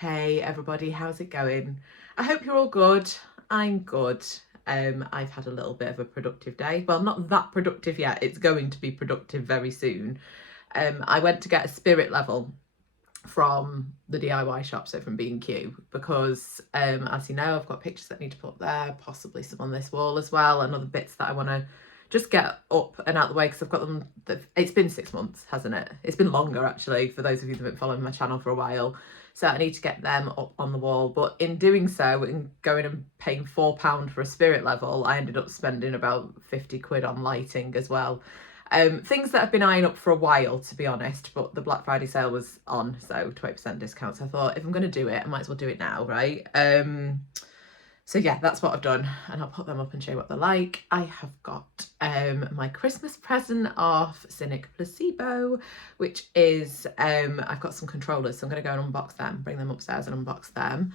Hey everybody, how's it going? I hope you're all good. I'm good. I've had a little bit of a productive day. Well, not that productive yet. It's going to be productive very soon. I went to get a spirit level from the DIY shop, so from B&Q, because as you know, I've got pictures that I need to put there, possibly some on this wall as well, and other bits that I want to just get up and out the way because I've got them. It's been 6 months, hasn't it? It's been longer actually, for those of you that have been following my channel for a while. So I need to get them up on the wall. But in doing so, in going and paying £4 for a spirit level, I ended up spending about 50 quid on lighting as well. Things that I've been eyeing up for a while, to be honest, but the Black Friday sale was on, so 20% discount. So I thought, if I'm going to do it, I might as well do it now, right? So yeah, that's what I've done, and I'll put them up and show you what they're like. I have got my Christmas present off Cynic Placebo, which is, I've got some controllers, so I'm going to go and unbox them, bring them upstairs and unbox them.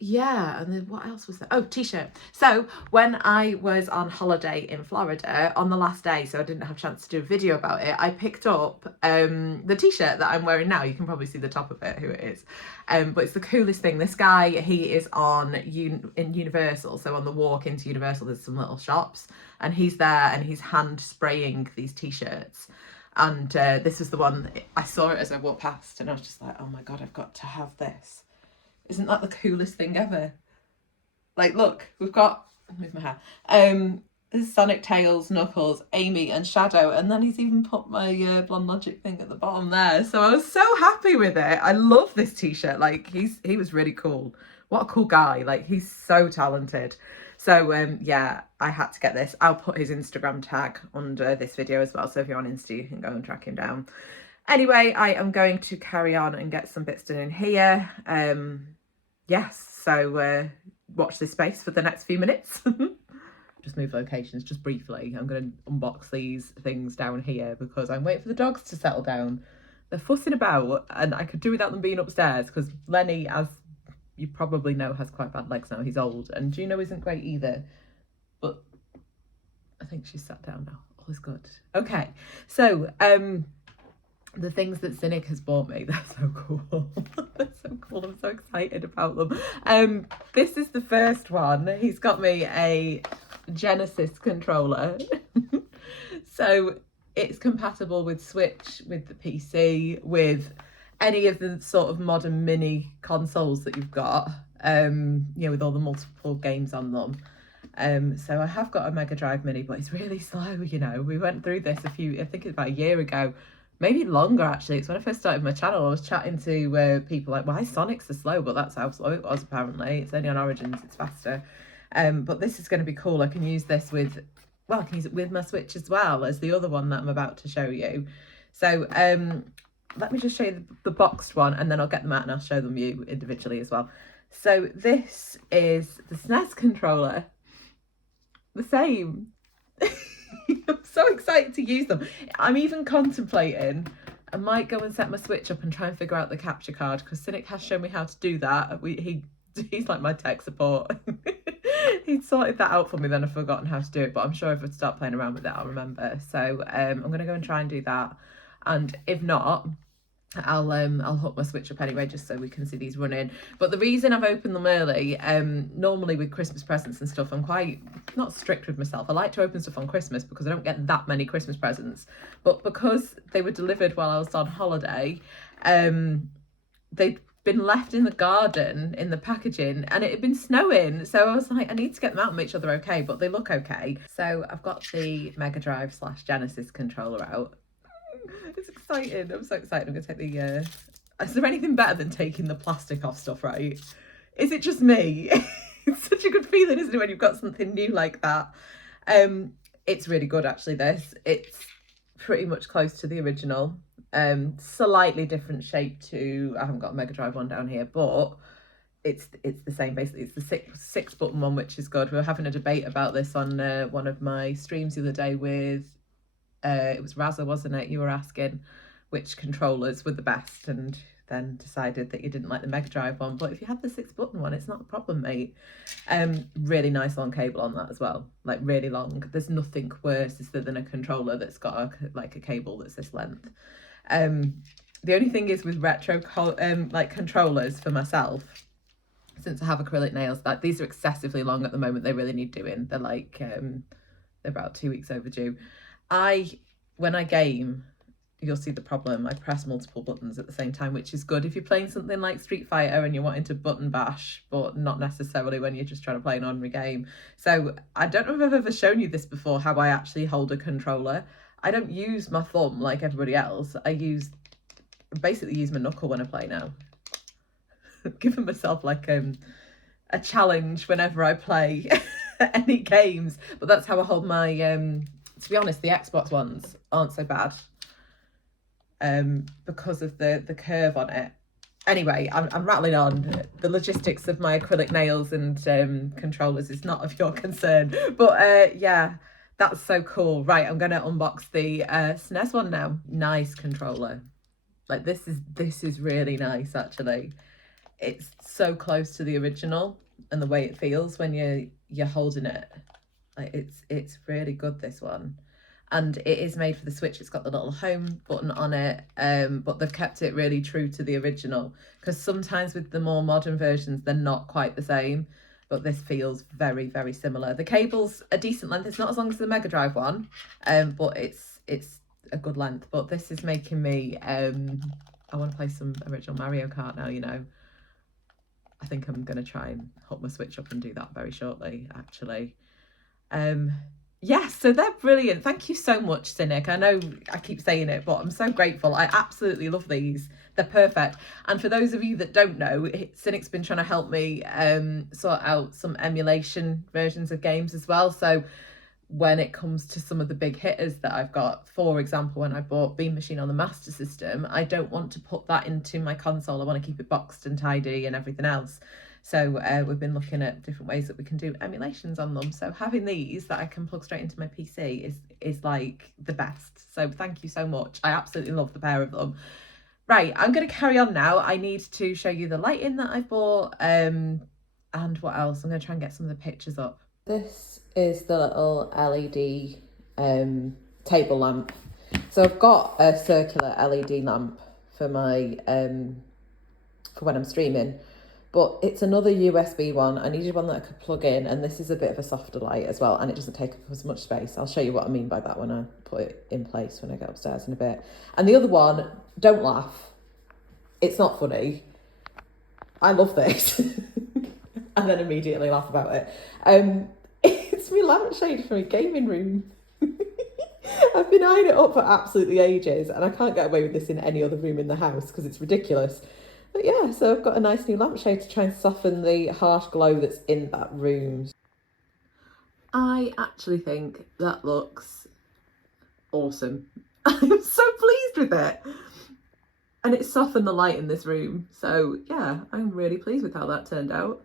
Yeah, and then what else was there? Oh, t-shirt. So when I was on holiday in Florida on the last day, so I didn't have a chance to do a video about it, I picked up the t-shirt that I'm wearing now. You can probably see the top of it, who it is. But it's the coolest thing. This guy, he is in Universal, so on the walk into Universal there's some little shops, and he's there and he's hand spraying these t-shirts. And this is the one, I saw it as I walked past and I was just like, oh my god, I've got to have this. Isn't that the coolest thing ever? Like, look, we've got, move my hair, Sonic, Tails, Knuckles, Amy and Shadow, and then he's even put my Blonde Logic thing at the bottom there. So I was so happy with it. I love this t-shirt. Like, he was really cool. What a cool guy. Like, he's so talented. So yeah, I had to get this. I'll put his Instagram tag under this video as well, so if you're on Insta you can go and track him down. Anyway, I am going to carry on and get some bits done in here. Yes, so watch this space for the next few minutes. Just move locations just briefly. I'm going to unbox these things down here because I'm waiting for the dogs to settle down. They're fussing about and I could do without them being upstairs because Lenny, as you probably know, has quite bad legs now. He's old, and Juno isn't great either, but I think she's sat down now. All is good. Okay, so the things that Cynic has bought me, they're so cool. They're so cool. I'm so excited about them. This is the first one. He's got me a Genesis controller. So it's compatible with Switch, with the PC, with any of the sort of modern mini consoles that you've got, you know, with all the multiple games on them. So I have got a Mega Drive Mini, but it's really slow, you know. We went through this I think it's about a year ago, maybe longer actually. It's when I first started my channel. I was chatting to people like, why Sonic's so slow? But that's how slow it was apparently. It's only on Origins, it's faster. But this is going to be cool. I can use this with, well, I can use it with my Switch as well as the other one that I'm about to show you. So let me just show you the boxed one, and then I'll get them out and I'll show them you individually as well. So this is the SNES controller. The same. I'm so excited to use them. I'm even contemplating I might go and set my Switch up and try and figure out the capture card, because Cynic has shown me how to do that. He's like my tech support. He'd sorted that out for me, then I've forgotten how to do it, but I'm sure if I start playing around with it I'll remember. So I'm gonna go and try and do that, and if not, I'll hook my Switch up anyway, just so we can see these running. But the reason I've opened them early, normally with Christmas presents and stuff, I'm quite not strict with myself. I like to open stuff on Christmas because I don't get that many Christmas presents. But because they were delivered while I was on holiday, they'd been left in the garden in the packaging, and it had been snowing, so I was like, I need to get them out and make sure they're okay, but they look okay. So I've got the Mega Drive / Genesis controller out. It's exciting. I'm so excited. I'm going to take the... Is there anything better than taking the plastic off stuff, right? Is it just me? It's such a good feeling, isn't it, when you've got something new like that? It's really good, actually, this. It's pretty much close to the original. Slightly different shape to... I haven't got a Mega Drive one down here, but it's the same, basically. It's the six button one, which is good. We were having a debate about this on one of my streams the other day with... it was Raza, wasn't it? You were asking which controllers were the best, and then decided that you didn't like the Mega Drive one. But if you have the 6-button one, it's not a problem, mate. Really nice long cable on that as well, like really long. There's nothing worse than a controller that's got a cable that's this length. The only thing is with retro like controllers for myself, since I have acrylic nails, that these are excessively long at the moment. They really need doing. They're like they're about 2 weeks overdue. When I game, you'll see the problem. I press multiple buttons at the same time, which is good if you're playing something like Street Fighter and you're wanting to button bash, but not necessarily when you're just trying to play an ordinary game. So I don't know if I've ever shown you this before, how I actually hold a controller. I don't use my thumb like everybody else. I basically use my knuckle when I play now. Giving myself like a challenge whenever I play any games, but that's how I hold my to be honest, the Xbox ones aren't so bad because of the curve on it. Anyway, I'm rattling on. The logistics of my acrylic nails and controllers is not of your concern, but yeah, that's so cool. Right, I'm gonna unbox the SNES one now. Nice controller. Like this is really nice actually. It's so close to the original, and the way it feels when you're holding it, like it's really good, this one. And it is made for the Switch. It's got the little home button on it, but they've kept it really true to the original, because sometimes with the more modern versions they're not quite the same, but this feels very, very similar. The cable's a decent length. It's not as long as the Mega Drive one, but it's a good length. But this is making me I want to play some original Mario Kart now, you know. I think I'm going to try and hook my Switch up and do that very shortly, actually. Yeah, so they're brilliant. Thank you so much, Cynic. I know I keep saying it, but I'm so grateful. I absolutely love these. They're perfect. And for those of you that don't know, Cynic's been trying to help me sort out some emulation versions of games as well. So when it comes to some of the big hitters that I've got, for example, when I bought Beam Machine on the Master System, I don't want to put that into my console. I want to keep it boxed and tidy and everything else. So we've been looking at different ways that we can do emulations on them. So having these that I can plug straight into my PC is like the best. So thank you so much. I absolutely love the pair of them. Right, I'm going to carry on now. I need to show you the lighting that I bought and what else. I'm going to try and get some of the pictures up. This is the little LED table lamp. So I've got a circular LED lamp for my for when I'm streaming, but it's another USB one. I needed one that I could plug in, and this is a bit of a softer light as well, and it doesn't take up as much space. I'll show you what I mean by that when I put it in place when I get upstairs in a bit. And the other one, don't laugh, it's not funny. I love this. And then immediately laugh about it. It's my lampshade for a gaming room. I've been eyeing it up for absolutely ages, and I can't get away with this in any other room in the house because it's ridiculous. But yeah, so I've got a nice new lampshade to try and soften the harsh glow that's in that room. I actually think that looks awesome. I'm so pleased with it. And it softened the light in this room. So yeah, I'm really pleased with how that turned out.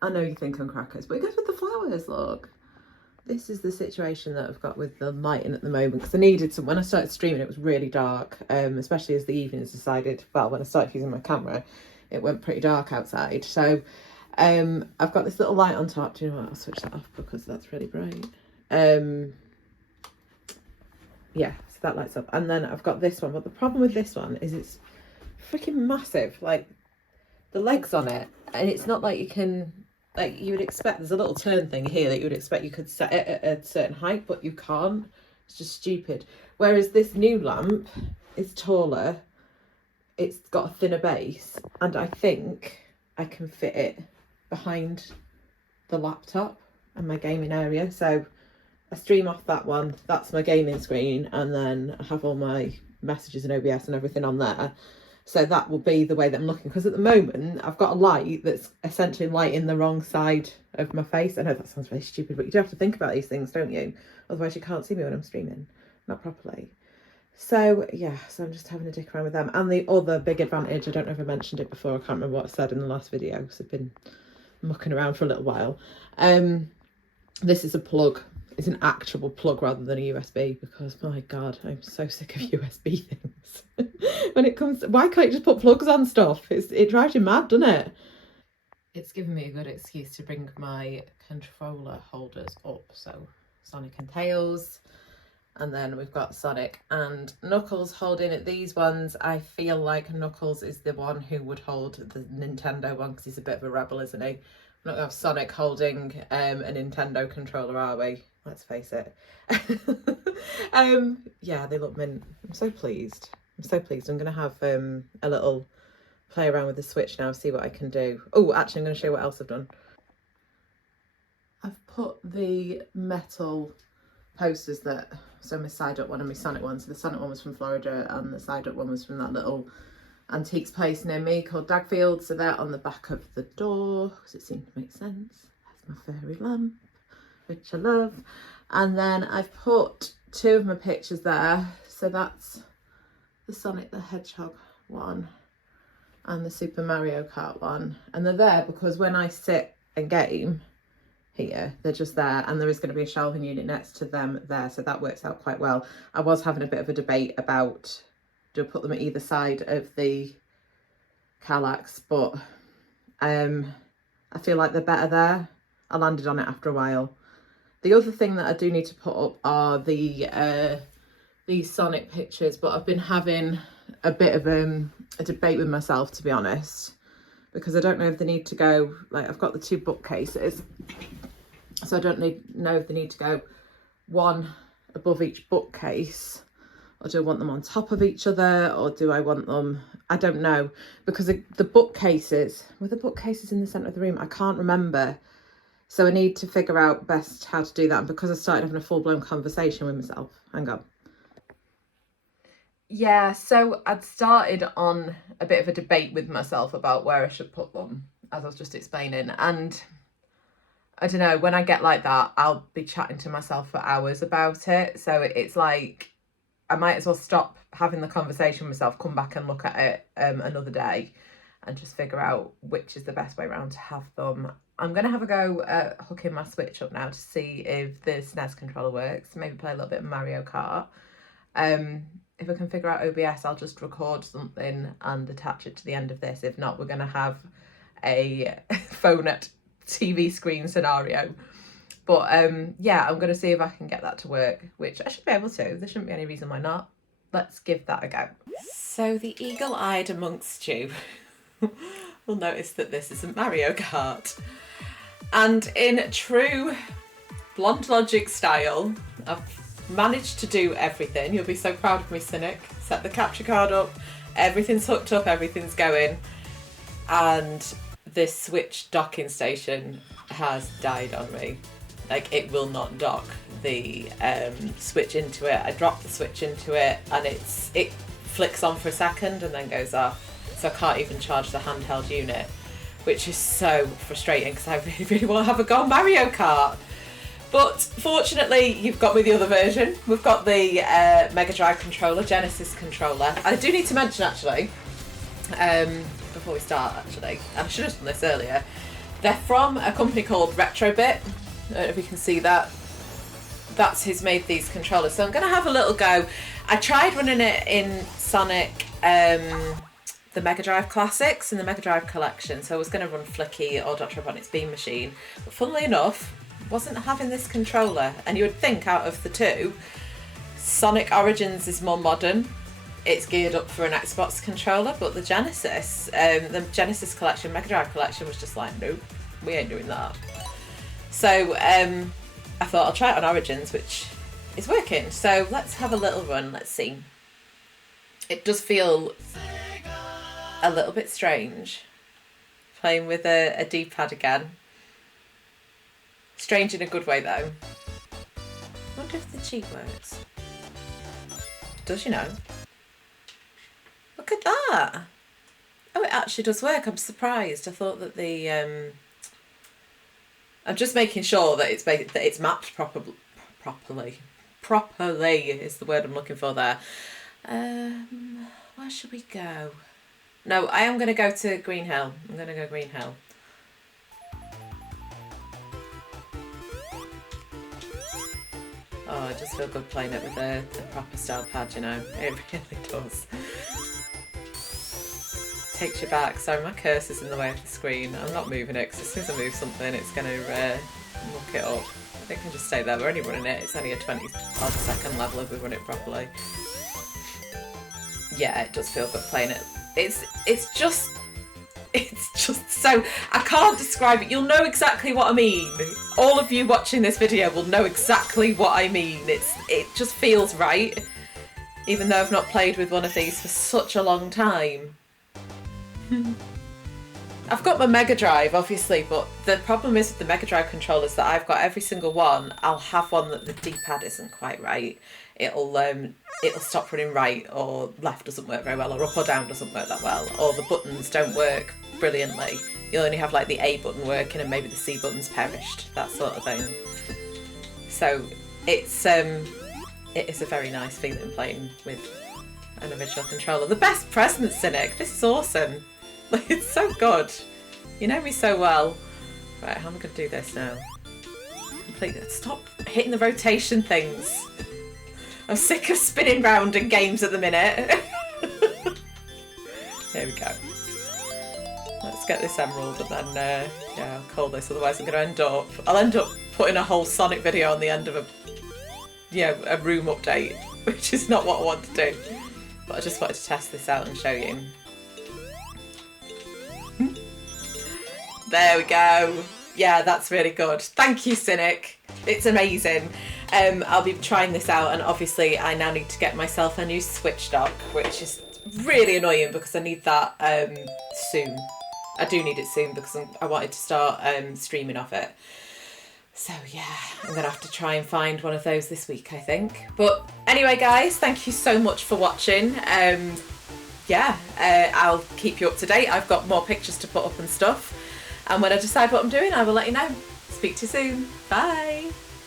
I know you think I'm crackers, but it goes with the flowers, look. This is the situation that I've got with the lighting at the moment, because I needed some. When I started streaming, it was really dark, especially as the evenings decided, well, when I started using my camera, it went pretty dark outside. So I've got this little light on top. Do you know what? I'll switch that off because that's really bright. Yeah, so that lights up. And then I've got this one, but the problem with this one is it's freaking massive. Like, the legs on it, and it's not like you can, like you would expect, there's a little turn thing here that you would expect you could set it at a certain height, but you can't. It's just stupid. Whereas this new lamp is taller, it's got a thinner base, and I think I can fit it behind the laptop and my gaming area. So I stream off that one, that's my gaming screen, and then I have all my messages and OBS and everything on there. So that will be the way that I'm looking, because at the moment I've got a light that's essentially lighting the wrong side of my face. I know that sounds very stupid, but you do have to think about these things, don't you? Otherwise you can't see me when I'm streaming, not properly. So yeah, so I'm just having a dick around with them. And the other big advantage, I don't know if I mentioned it before, I can't remember what I said in the last video because I've been mucking around for a little while. This is a plug. It's an actual plug rather than a USB, because my God, I'm so sick of USB things. When it comes to, why can't you just put plugs on stuff? It drives you mad, doesn't it? It's given me a good excuse to bring my controller holders up. So Sonic and Tails, And then we've got Sonic and Knuckles holding it. These ones, I feel like Knuckles is the one who would hold the Nintendo one because he's a bit of a rebel, isn't he? We're not going to have Sonic holding a Nintendo controller, are we? Let's face it. Yeah, they look mint. I'm so pleased. I'm so pleased. I'm going to have a little play around with the Switch now, see what I can do. Oh, actually, I'm going to show you what else I've done. I've put the metal posters that, so my side up one and my Sonic one. So the Sonic one was from Florida and the side up one was from that little antiques place near me called Dagfield. So they're on the back of the door because it seemed to make sense. That's my fairy lamp, which I love. And then I've put 2 of my pictures there. So that's the Sonic the Hedgehog one and the Super Mario Kart one. And they're there because when I sit and game here, they're just there, and there is going to be a shelving unit next to them there, so that works out quite well. I was having a bit of a debate about do I put them at either side of the Kallax, but I feel like they're better there. I landed on it after a while. The other thing that I do need to put up are the these Sonic pictures, but I've been having a bit of a debate with myself, to be honest, because I don't know if they need to go, like, I've got the 2 bookcases, so I don't know if they need to go one above each bookcase, or do I want them on top of each other, or do I want them, I don't know, because the bookcases, were the bookcases in the centre of the room? I can't remember. So I need to figure out best how to do that. And because I started having a full-blown conversation with myself. Hang on. Yeah, so I'd started on a bit of a debate with myself about where I should put them, as I was just explaining. And I don't know, when I get like that, I'll be chatting to myself for hours about it. So it's like, I might as well stop having the conversation with myself, come back and look at it another day and just figure out which is the best way around to have them. I'm going to have a go at hooking my Switch up now to see if the SNES controller works, maybe play a little bit of Mario Kart. If I can figure out OBS, I'll just record something and attach it to the end of this. If not, we're going to have a phone at TV screen scenario. But yeah, I'm going to see if I can get that to work, which I should be able to. There shouldn't be any reason why not. Let's give that a go. So the eagle-eyed amongst you will notice that this isn't Mario Kart. And in true Blonde Logic style, I've managed to do everything. You'll be so proud of me, Cynic. Set the capture card up, everything's hooked up, everything's going. And this Switch docking station has died on me. Like, it will not dock the Switch into it. I dropped the Switch into it and it flicks on for a second and then goes off. So I can't even charge the handheld unit, which is so frustrating because I really, really want to have a go on Mario Kart. But fortunately, you've got me the other version. We've got the MegaDrive controller, Genesis controller. I do need to mention, actually, before we start, actually, and I should have done this earlier, they're from a company called Retrobit. I don't know if you can see that. That's who's made these controllers. So I'm going to have a little go. I tried running it in Sonic, the MegaDrive Classics and the MegaDrive Collection. So I was going to run Flicky or Dr. Robotnik's Beam Machine. But funnily enough, wasn't having this controller. And you would think out of the two, Sonic Origins is more modern. It's geared up for an Xbox controller, but the Genesis Collection, MegaDrive Collection was just like, nope, we ain't doing that. So I thought I'll try it on Origins, which is working. So let's have a little run, let's see. It does feel a little bit strange, playing with a D-pad again. Strange in a good way though. I wonder if the cheat works. Does, you know? Look at that! Oh, it actually does work. I'm surprised. I thought that the I'm just making sure that it's mapped properly. Properly is the word I'm looking for there. Where should we go? No, I am going to go to Green Hill. I'm going to go Green Hill. Oh, it does feel good playing it with the proper style pad, you know. It really does. Takes you back. Sorry, my cursor's in the way of the screen. I'm not moving it because as soon as I move something, it's going to muck it up. It can just stay there. We're only running it. It's only a 20-odd second level if we run it properly. Yeah, it does feel good playing it. It's just so, I can't describe it. You'll know exactly what I mean. All of you watching this video will know exactly what I mean. It just feels right, even though I've not played with one of these for such a long time. I've got my Mega Drive, obviously, but the problem is with the Mega Drive controllers that I've got, every single one, I'll have one that the D-pad isn't quite right. It'll stop running right, or left doesn't work very well, or up or down doesn't work that well, or the buttons don't work brilliantly. You'll only have like the A button working and maybe the C button's perished, that sort of thing. So it is a very nice feeling playing with an original controller. The best present, Cynic. This is awesome. It's so good. You know me so well. Right, how am I going to do this now? Completely. Stop hitting the rotation things. I'm sick of spinning round in games at the minute. Here we go. Let's get this emerald and then, yeah, I'll call this. Otherwise I'll end up putting a whole Sonic video on the end of a room update, which is not what I want to do. But I just wanted to test this out and show you. There we go. Yeah, that's really good. Thank you, Cynic. It's amazing. I'll be trying this out, and obviously I now need to get myself a new Switch dock, which is really annoying because I need that soon. I do need it soon because I wanted to start streaming off it. So yeah, I'm going to have to try and find one of those this week, I think. But anyway, guys, thank you so much for watching. I'll keep you up to date. I've got more pictures to put up and stuff. And when I decide what I'm doing, I will let you know. Speak to you soon. Bye.